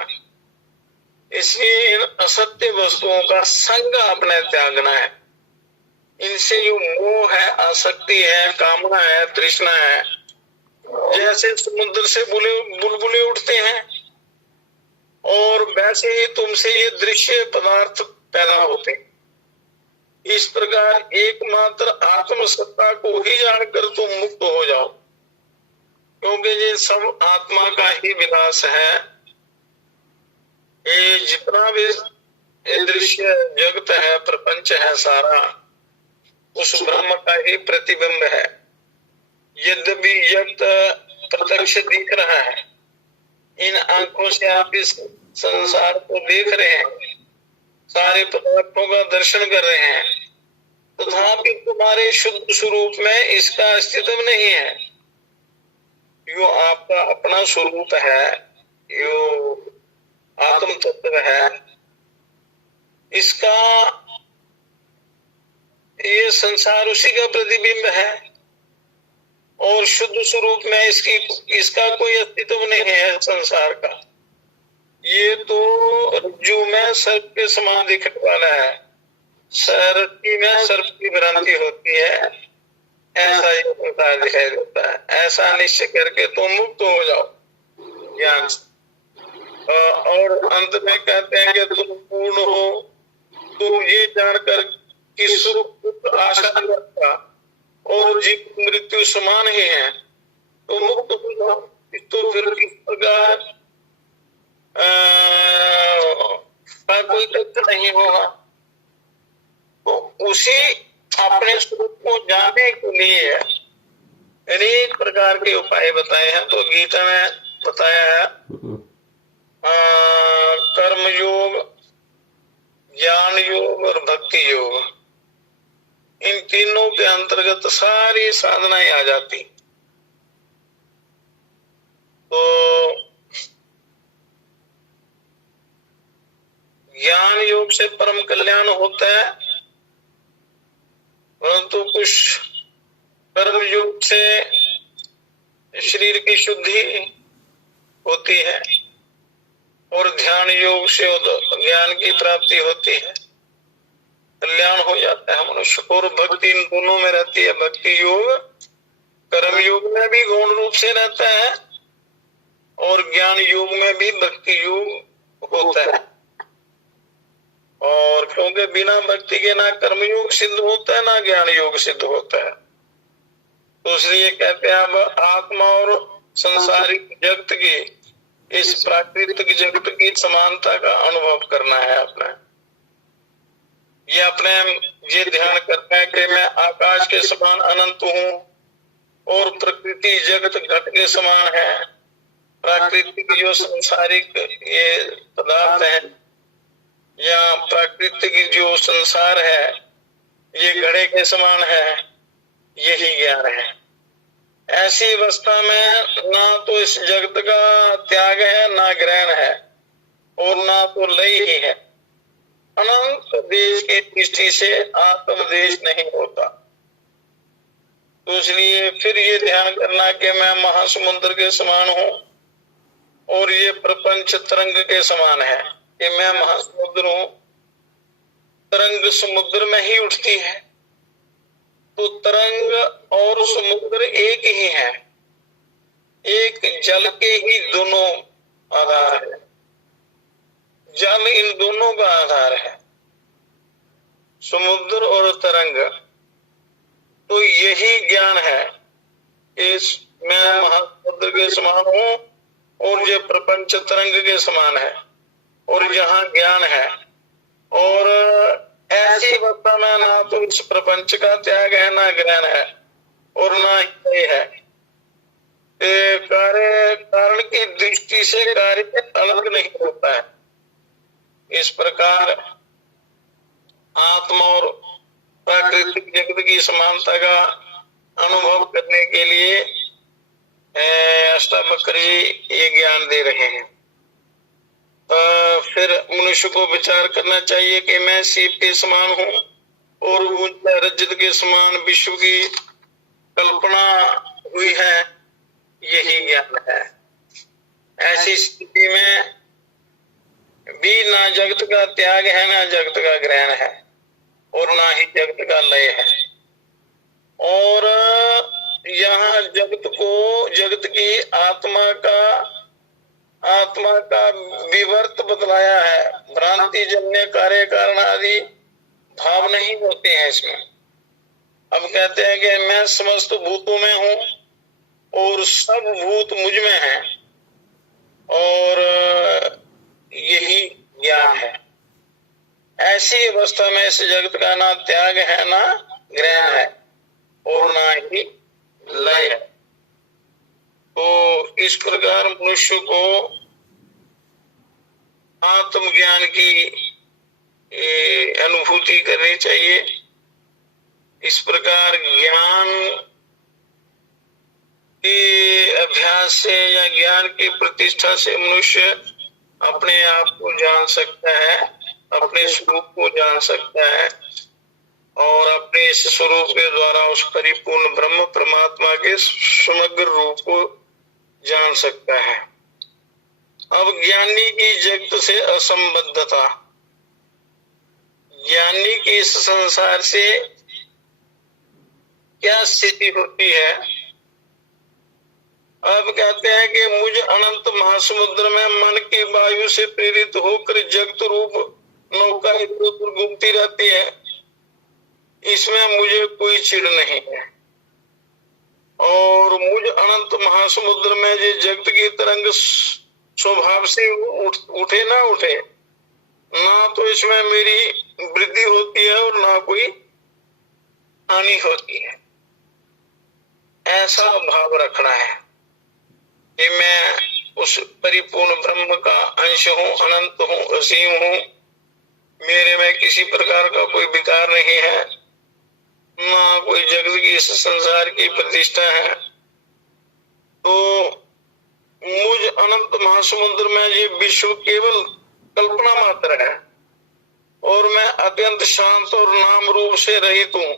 इसलिए इन असत्य वस्तुओं का संग अपने त्यागना है। इनसे जो मोह है, आसक्ति है, कामना है, तृष्णा है, जैसे समुद्र से बुलबुले उठते हैं और वैसे ही तुमसे ये दृश्य पदार्थ पैदा होते हैं। इस प्रकार एकमात्र आत्म सत्ता को ही जानकर तुम मुक्त हो जाओ, क्योंकि ये सब आत्मा का ही विलास है। ये जितना भी दृश्य जगत है, प्रपंच है, सारा उस ब्रह्म का ही प्रतिबिंब है। यद्यपि जगत प्रत्यक्ष दिख रहा है, इन आंखों से आप इस संसार को देख रहे हैं, सारे पदार्थों का दर्शन कर रहे हैं, तथापि तुम्हारे शुद्ध स्वरूप में इसका अस्तित्व नहीं है। यो आपका अपना स्वरूप है, यो आत्म तत्व है, इसका ये संसार उसी का प्रतिबिंब है और शुद्ध स्वरूप में इसका कोई अस्तित्व नहीं है संसार का। ये तो रज्जु में सर्प के समान दिखने वाला है, रज्जु में सर्प की भ्रांति होती है, ऐसा ये संसार दिखाई देता है। ऐसा निश्चय करके तुम मुक्त हो जाओ ज्ञान से। और अंत में कहते हैं कि तुम पूर्ण हो, तुम ये जानकर कि सुख आशा का और जीवन मृत्यु समान ही है, तो मुक्त हो जाओ। तो फिर किस प्रकार का कोई तथ्य नहीं होगा। तो उसी अपने स्वरूप को जानने के लिए अनेक प्रकार के उपाय बताए हैं। तो गीता में बताया है कर्म योग, ज्ञान योग और भक्ति योग। इन तीनों के अंतर्गत सारी साधनाएं आ जाती। तो ज्ञान योग से परम कल्याण होता है, परंतु कुछ कर्म योग से शरीर की शुद्धि होती है और ध्यान योग से ज्ञान की प्राप्ति होती है, कल्याण हो जाता है मनुष्य को। और भक्ति इन दोनों में रहती है। भक्ति योग कर्म योग में भी गौण रूप से रहता है और ज्ञान योग में भी भक्ति योग होता है। और क्योंकि बिना भक्ति के ना कर्म योग सिद्ध होता है ना ज्ञान योग सिद्ध होता है, तो इसलिए कहते हैं अब आत्मा और संसारिक जगत की, इस प्राकृतिक जगत की समानता का अनुभव करना है अपने। ये अपने ये ध्यान करना है कि मैं आकाश के समान अनंत हूँ और प्रकृति जगत घट के समान है। प्राकृतिक जो संसारिक ये पदार्थ हैं या प्राकृतिक जो संसार है ये घड़े के समान है, यही ज्ञान है। ऐसी अवस्था में ना तो इस जगत का त्याग है, ना ग्रहण है, और ना तो लय ही है। अनंत देश की दृष्टि से आत्मदेश नहीं होता। तो इसलिए फिर ये ध्यान करना कि मैं महासमुद्र के समान हूँ और ये प्रपंच तरंग के समान है कि मैं महासमुद्र हूँ। तरंग समुद्र में ही उठती है, तो तरंग और समुद्र एक ही है, एक जल के ही दोनों आधार है। जल इन दोनों का आधार है, समुद्र और तरंग। तो यही ज्ञान है कि मैं महासमुद्र के समान हूँ और ये प्रपंच तरंग के समान है, और यहाँ ज्ञान है। और ऐसी अवस्था में ना तो इस प्रपंच का त्याग है, ना ग्रहण है, और ना ही है। कार्य कारण की दृष्टि से कार्य अलग नहीं होता है। इस प्रकार आत्मा और प्राकृतिक जगत की समानता का अनुभव करने के लिए अष्टावक्र ये ज्ञान दे रहे हैं। फिर मनुष्य को विचार करना चाहिए कि मैं सीप के समान हूँ और रजत के समान विश्व की कल्पना हुई है, यही ज्ञान है। ऐसी स्थिति में भी ना जगत का त्याग है, ना जगत का ग्रहण है, और ना ही जगत का लय है। और यहाँ जगत की आत्मा का विवर्त बतलाया है। भ्रांति जन्य कार्य कारण आदि भाव नहीं होते हैं इसमें। अब कहते हैं कि मैं समस्त भूतों में हूँ और सब भूत मुझ में हैं, और यही ज्ञान है। ऐसी अवस्था में इस जगत का ना त्याग है, ना ग्रहण है, और ना ही लय है। तो इस प्रकार मनुष्य को आत्मज्ञान की अनुभूति करनी चाहिए। इस प्रकार ज्ञान के अभ्यास से या ज्ञान की प्रतिष्ठा से मनुष्य अपने आप को जान सकता है, अपने स्वरूप को जान सकता है, और अपने इस स्वरूप के द्वारा उस परिपूर्ण ब्रह्म परमात्मा के समग्र रूप को जान सकता है। अब ज्ञानी की जगत से असंबद्धता, ज्ञानी की इस संसार से क्या स्थिति होती है। अब कहते हैं कि मुझ अनंत महासमुद्र में मन की वायु से प्रेरित होकर जगत रूप नौका इधर उधर घूमती रहती है, इसमें मुझे कोई चिढ़ नहीं है। और मुझ अनंत महासमुद्र में जो जगत की तरंग स्वभाव से उठे ना उठे, ना तो इसमें मेरी वृद्धि होती है और ना कोई हानि होती है। ऐसा भाव रखना है कि मैं उस परिपूर्ण ब्रह्म का अंश हूँ, अनंत हूँ, असीम हूँ, मेरे में किसी प्रकार का कोई विकार नहीं है, ना कोई जगत की इस संसार की प्रतिष्ठा है। तो मुझ अनंत महासमुद्र में ये विश्व केवल कल्पना मात्र है, और मैं अत्यंत शांत और नाम रूप से रहित हूँ,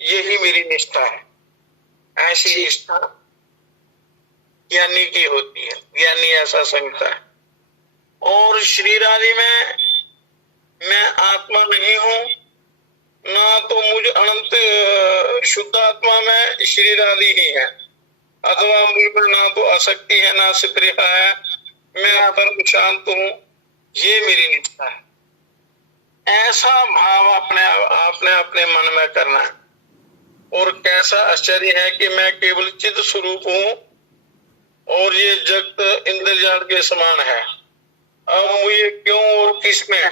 यही मेरी निष्ठा है। ऐसी निष्ठा ज्ञानी की होती है, ज्ञानी ऐसा समझता है। और शरीर आदि में मैं आत्मा नहीं हूँ, ना तो मुझ अनंत शुद्ध आत्मा में शरीर आदि ही है, अथवा मुझ में ना तो आसक्ति है, ना स्प्रिया है, मैं परम शांत हूँ, ये मेरी निष्ठा है। ऐसा भाव आपने अपने मन में करना है। और कैसा आश्चर्य है कि मैं केवल चिद स्वरूप हूँ और ये जगत इंद्रजाल के समान है। अब मुझे क्यों और किसमें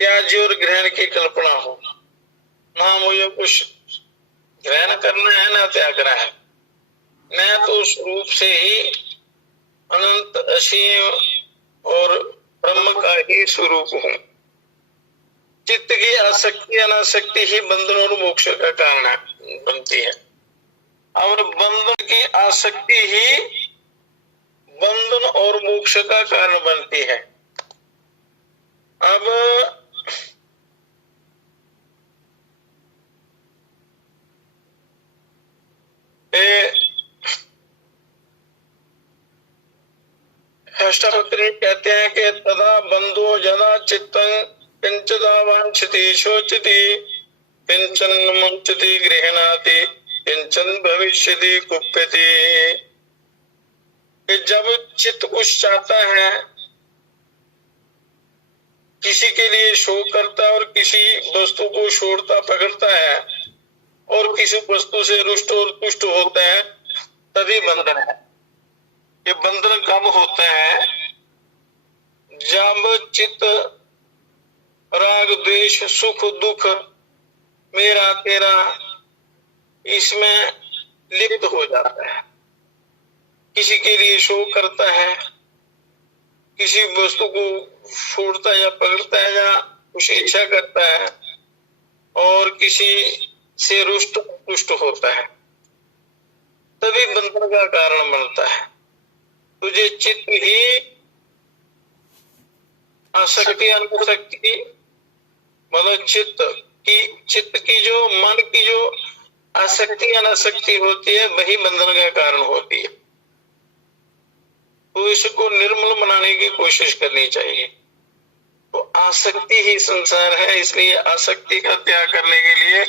त्याज्य और ग्रहण की कल्पना हो। ना मुझे कुछ ग्रहण करना है, ना त्याग करना है। मैं तो उस रूप से ही अनंत असीम और ब्रह्म का ही स्वरूप हूँ। चित्त की आसक्ति अनासक्ति ही बंधन और मोक्ष का कारण बनती है। और बंधन की आसक्ति ही बंधन और मोक्ष का कारण बनती है। अब अष्टावक्र कहते हैं कि तदा बंधो जदा चित्तं किंचदा वांछति शोचति किंचन मुंचति गृह्णाति किंचन भविष्यति कुप्यति। जब चित्त कुछ चाहता है, किसी के लिए शोक करता है और किसी वस्तु को छोड़ता पकड़ता है और किसी वस्तु से रुष्ट और तुष्ट होता है, तभी बंधन है। ये बंधन कब होता है? जब चित्त राग द्वेष सुख दुख मेरा तेरा इसमें लिप्त हो जाता है। किसी के लिए शोक करता है, किसी वस्तु को छोड़ता या पकड़ता है या कुछ इच्छा करता है और किसी से रुष्ट पुष्ट होता है, तभी बंधन का कारण बनता है। तुझे चित्त ही आसक्ति अनासक्ति मतलब चित्त की जो मन की जो आसक्ति अनासक्ति होती है वही बंधन का कारण होती है। तो इसको निर्मल बनाने की कोशिश करनी चाहिए। तो आसक्ति ही संसार है, इसलिए आसक्ति का त्याग करने के लिए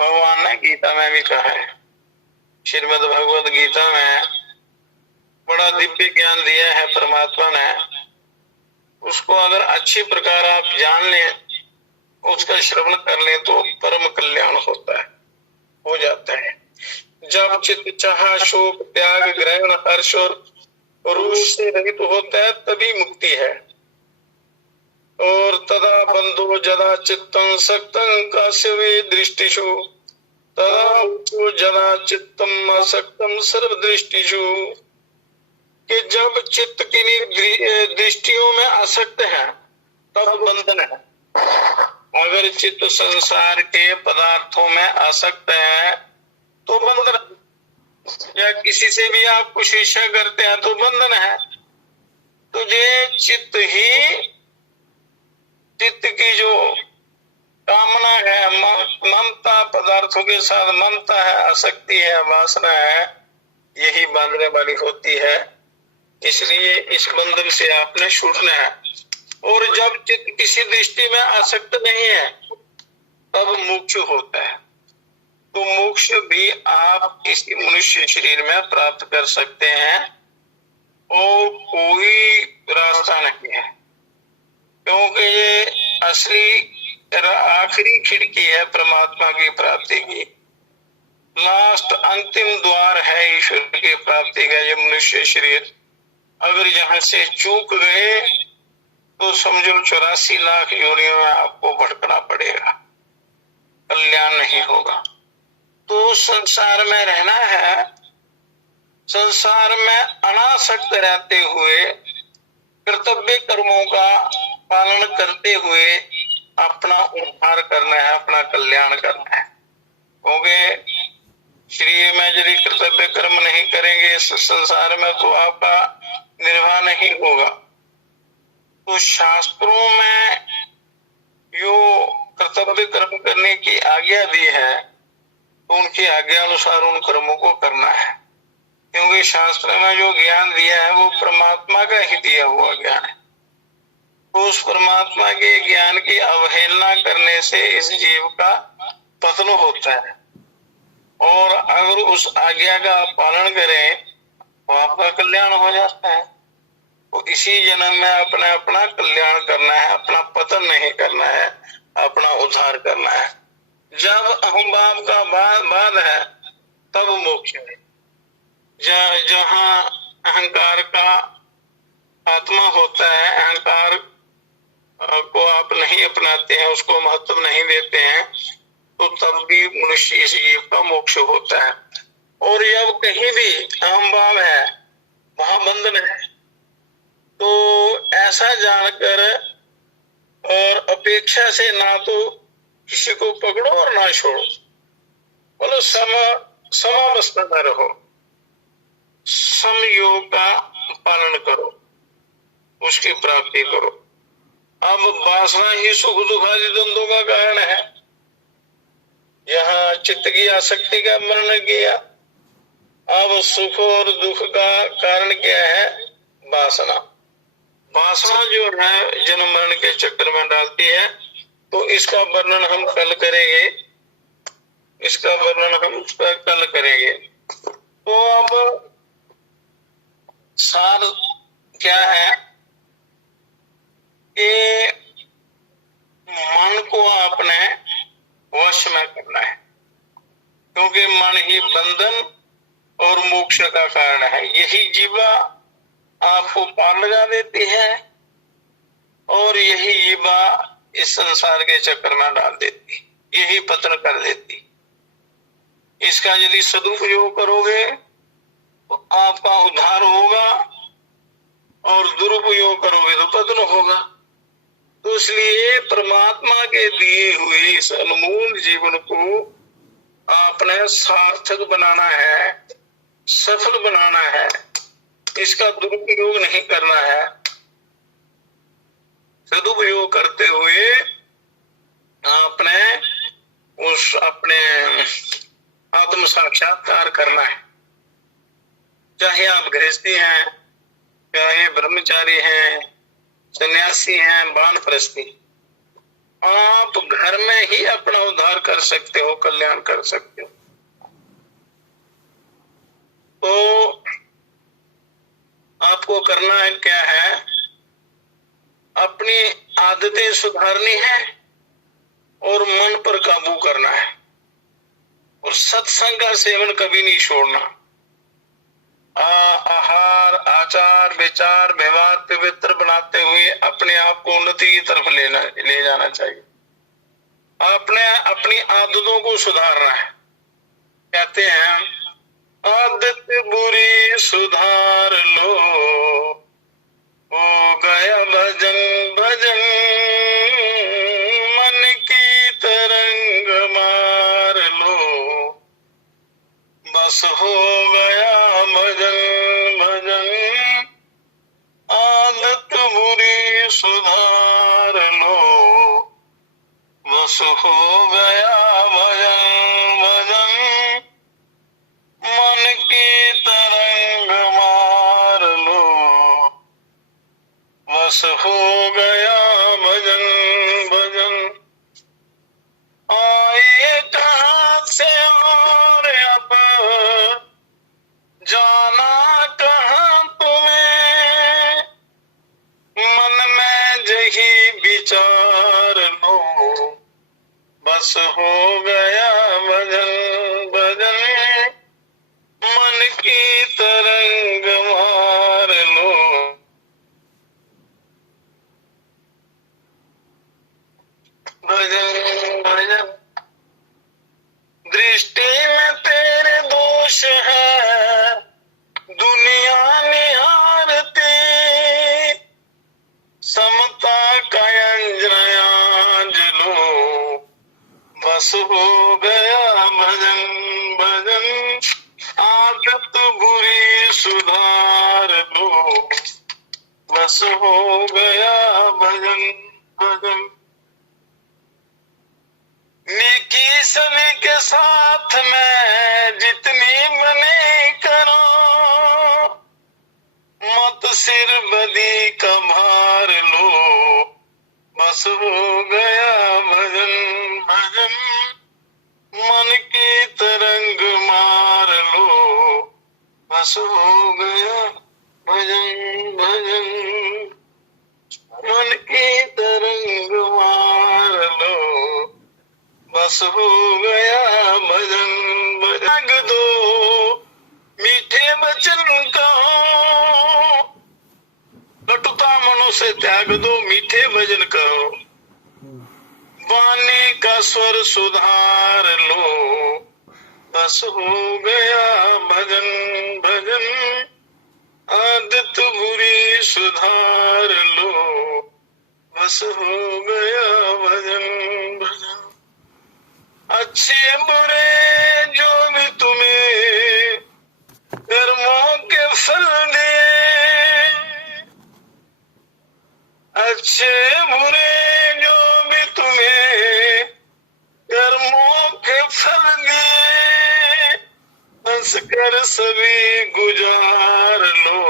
भगवान ने गीता में भी कहा है। श्रीमद् भगवद गीता में बड़ा दिव्य ज्ञान दिया है परमात्मा ने। उसको अगर अच्छी प्रकार आप जान लें, उसका श्रवण कर लें तो परम कल्याण होता है, हो जाता है। जब चित्त चाह शोक त्याग ग्रहण हर्ष और रोष से रहित होता है तभी मुक्ति है। और तदा बंधो जदा चित्तं सक्तं काश्यवे दृष्टिषु तदा जदा चित्तम असक्तम सर्व दृष्टिषु। कि जब चित्त की दृष्टियों में आसक्त है तब बंधन है। अगर चित्त संसार के पदार्थों में आसक्त है तो बंधन, या किसी से भी आप कुछ इच्छा करते हैं तो बंधन है। तुझे चित्त की जो कामना है, ममता, पदार्थों के साथ ममता है, आसक्ति है, वासना है, यही बांधने वाली होती है। इसलिए इस बंधन से आपने छूटना है। और जब चित्त किसी दृष्टि में आसक्त नहीं है तब मोक्ष होता है। तो मोक्ष भी आप किसी मनुष्य शरीर में प्राप्त कर सकते हैं और कोई रास्ता नहीं है, क्योंकि ये असली आखिरी खिड़की है परमात्मा की प्राप्ति की। लास्ट अंतिम द्वार है ईश्वर की प्राप्ति का ये मनुष्य शरीर। अगर यहाँ से चूक गए तो समझो 84 लाख योनियों में आपको भटकना पड़ेगा, कल्याण नहीं होगा। तो संसार में रहना है, संसार में अनासक्त रहते हुए कर्तव्य कर्मों का पालन करते हुए अपना उद्धार करना है, अपना कल्याण करना है। क्योंकि शरीर में यदि कर्तव्य कर्म नहीं करेंगे इस संसार में तो आपका निर्वाह नहीं होगा। तो शास्त्रों में जो कर्तव्य कर्म करने की आज्ञा दी है तो उनकी आज्ञा अनुसार उन कर्मों को करना है, क्योंकि शास्त्र में जो ज्ञान दिया है वो परमात्मा का ही दिया हुआ ज्ञान है। तो उस परमात्मा के ज्ञान की अवहेलना करने से इस जीव का पतन होता है। और अगर उस आज्ञा का पालन करें तो आपका कल्याण हो जाता है। तो इसी जन्म में अपने अपना कल्याण करना है, अपना पतन नहीं करना है, अपना उद्धार करना है। जब अहम भाव का बाद है तब मोक्ष है। जहाँ अहंकार का आत्मा होता है, अहंकार को आप नहीं अपनाते हैं, उसको महत्व नहीं देते हैं, तो तब भी मनुष्य इस जीव का मोक्ष होता है। और जब कहीं भी अहम भाव है वहां बंधन है। तो ऐसा जानकर और अपेक्षा से ना तो किसी को पकड़ो और ना छोड़ो, बोलो समावस्था में रहो, समयोग का पालन करो, उसकी प्राप्ति करो। अब वासना ही सुख दुख आदि द्वंद्वों का कारण है। यहाँ चित्त की आसक्ति का वर्णन किया। अब सुख और दुख का कारण क्या है? वासना। वासना जो है जन्म मरण के चक्कर में डालती है। तो इसका वर्णन हम कल करेंगे, इसका वर्णन हम कल करेंगे। तो अब सार क्या है कि मन को अपने वश में करना है, क्योंकि मन ही बंधन और मोक्ष का कारण है। यही जीवा आपको पार लगा देती है और यही जीवा इस संसार के चक्कर में डाल देती, यही पतन कर देती। इसका यदि सदुपयोग करोगे तो आपका उद्धार होगा और दुरुपयोग करोगे तो पतन होगा। तो इसलिए परमात्मा के दिए हुए इस अनमोल जीवन को आपने सार्थक बनाना है, सफल बनाना है, इसका दुरुपयोग नहीं करना है। सदुपयोग करते हुए आपने उस अपने आत्म साक्षात्कार करना है। चाहे आप गृहस्थी हैं, चाहे ब्रह्मचारी हैं, सन्यासी हैं, वानप्रस्थी, आप घर में ही अपना उद्धार कर सकते हो, कल्याण कर सकते हो। तो आपको करना है क्या है? अपनी आदतें सुधारनी है और मन पर काबू करना है और सत्संग का सेवन कभी नहीं छोड़ना। आहार, आचार, विचार, व्यवहार पवित्र बनाते हुए अपने आप को उन्नति की तरफ ले जाना चाहिए। आपने अपनी आदतों को सुधारना है। कहते हैं आदत बुरी सुधार लो, हो गया भजन भजन, मन की तरंग मार लो, बस हो गया भजन भजन। आदत बुरी सुधार लो, बस हो गया भजन भजन, मन की तरंग मार लो, बस हो गया भजन भजन। आए कहाँ से और अब जाना कहाँ तुम्हें, मन में जही विचार लो, बस हो गया भजन भजन, मन की तरंग मार लो, भजन भजन। दृष्टि में तेरे दोष है, दुनिया निहारती, समता का अंजन लो, बस हो गया भजन भजन। आदत बुरी सुधार लो, बस हो गया भजन भजन। नेकी सभी के साथ में जितनी बने करो, मत सिर बदी का भार लो, बस हो गया भजन भजन। मन की तरंग मार लो, बस हो गया भजन भजन, मन की तरंग मार लो, बस हो गया भजन भजन। त्याग दो मीठे वचन कहो, कटुता मनो से त्याग दो, मीठे भजन करो, वाणी का स्वर सुधार लो, बस हो गया भजन भजन। आदत बुरी सुधार लो, बस हो गया भजन भजन। अच्छे बुरे जो भी तुम्हें कर्मों के फल दिए, अच्छे बुरे जो भी तुम्हें कर्मों के फल दिए, हंसकर सभी गुजार लो,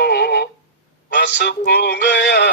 बस हो गया